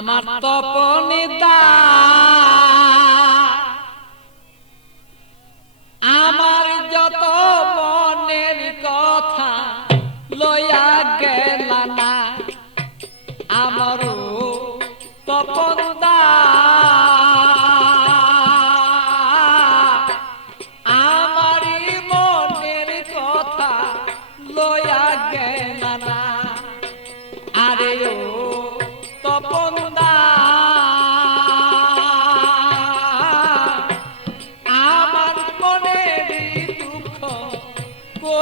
আমার আমার যত মনের কথা লয়া গেল না আমার তপন দা। আমার মনের কথা লয়া গেল না।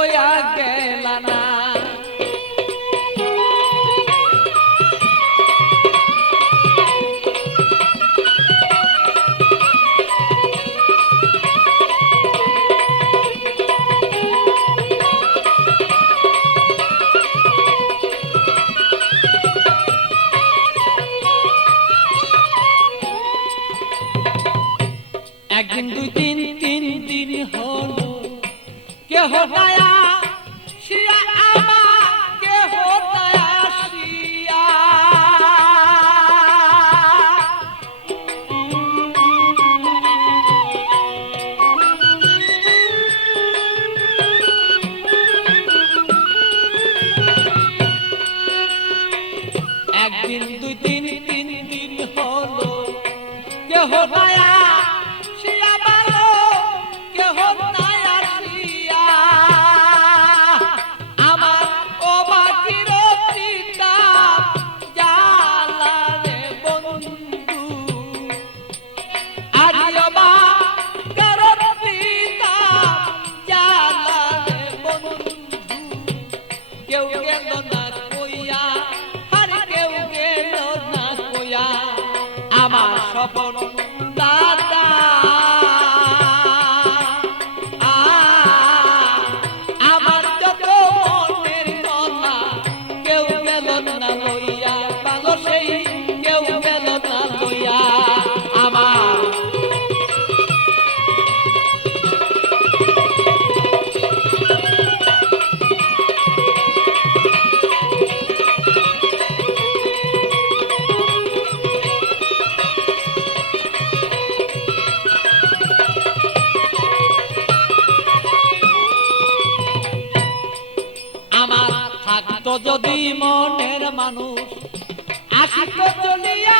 রয়া গেল না। একদিন দুই তিন তিন দিন হলো কেহ হটায়া pa pa pa যদি মনের মানুষ আসিতে চলিয়া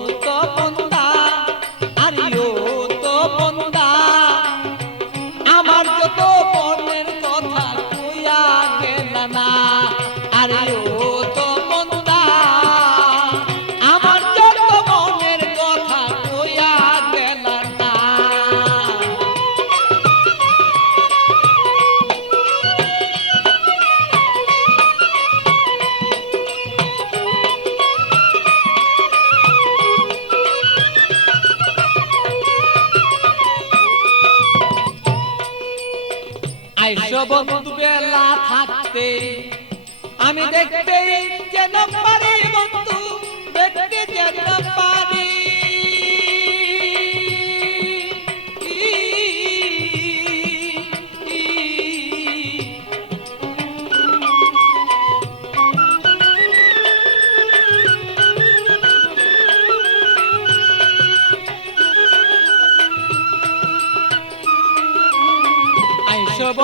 বন্ধু বেলা থাকতে আমি দেখতেই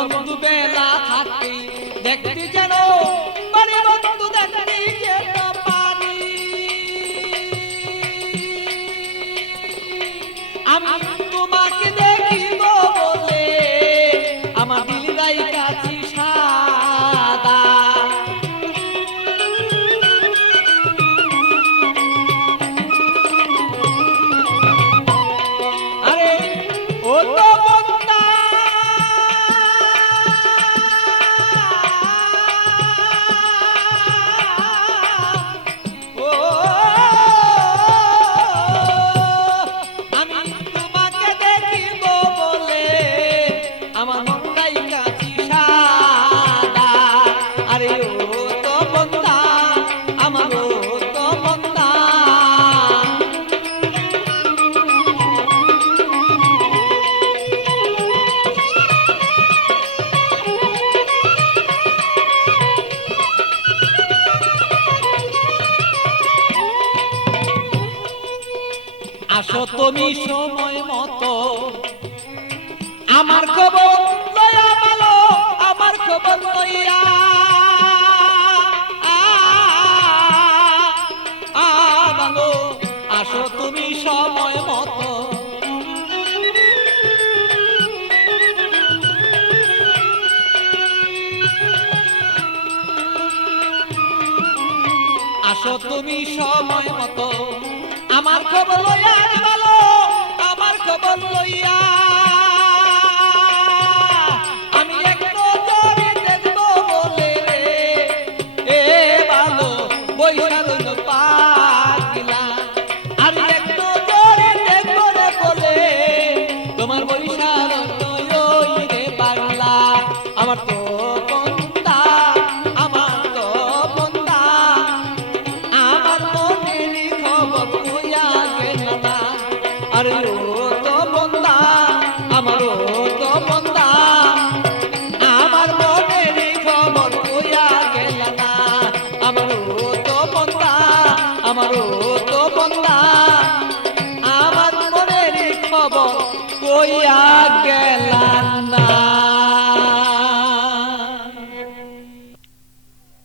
বন্ধু বেলা থাকে দেখতে যেন তুমি সময় মতো। আমার খবর ভালো আমার খবর আসো তুমি সময় মতো। তুমি সময় মতো। আমার খবর লয়া